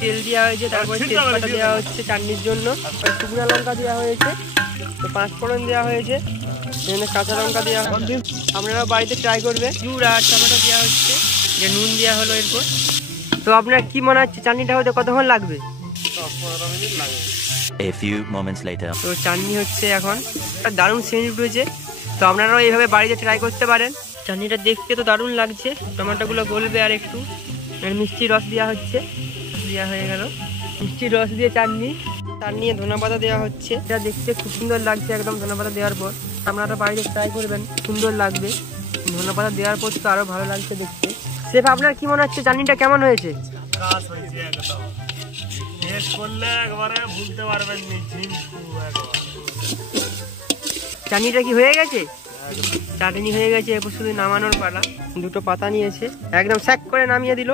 তেল দেওয়া হয়েছে, তারপরে তেজপাতা দেওয়া হচ্ছে চাটনির জন্য, শুকনো লঙ্কা দেওয়া হয়েছে, তো 5 ফোড়ন দেওয়া হয়েছে, এখানে কাঁচা লঙ্কা দেওয়া হবে। আপনারা বাড়িতে ট্রাই করবে। চুড় আর টমেটো দেওয়া হচ্ছে, যে নুন দেওয়া হলো এরপর। তো আপনার কি মনে হচ্ছে চাটনিটা হতে কতক্ষণ লাগবে? 10-15 মিনিট লাগবে। A few moments later. তো চাটনি হচ্ছে এখন, দারুণ সেন্ট উঠেছে। তো আপনারাও এইভাবে বাড়িতে ট্রাই করতে পারেন। চাটনিটা দেখতে তো দারুণ লাগছে, টমেটোগুলো গলবে আর একটু। মিষ্টি রস দেওয়া হচ্ছে, দেওয়া হয়ে গেল মিষ্টির রস দিয়ে চাটনি। তার নিয়ে ধনেপাতা দেওয়া হচ্ছে, এটা দেখতে খুব সুন্দর লাগছে একদম। ধনেপাতা দেওয়ার পর আপনারা বাড়িতে ট্রাই করবেন, সুন্দর লাগবে। ধনেপাতা দেওয়ার পর তো আরো ভালো লাগছে দেখতে। শেফ আপনার কি মনে হচ্ছে চাটনিটা কেমন হয়েছে? কাজ হয়েছে একদম, টেস্ট করলে একবারে ভুলতে পারবেন না। চাটনিটা কি হয়ে গেছে? চাটনি হয়ে গেছে, এরপর শুধু নামানোর পালা। দুটো পাতা নিয়েছে, একদম স্যাক করে নামিয়ে দিল।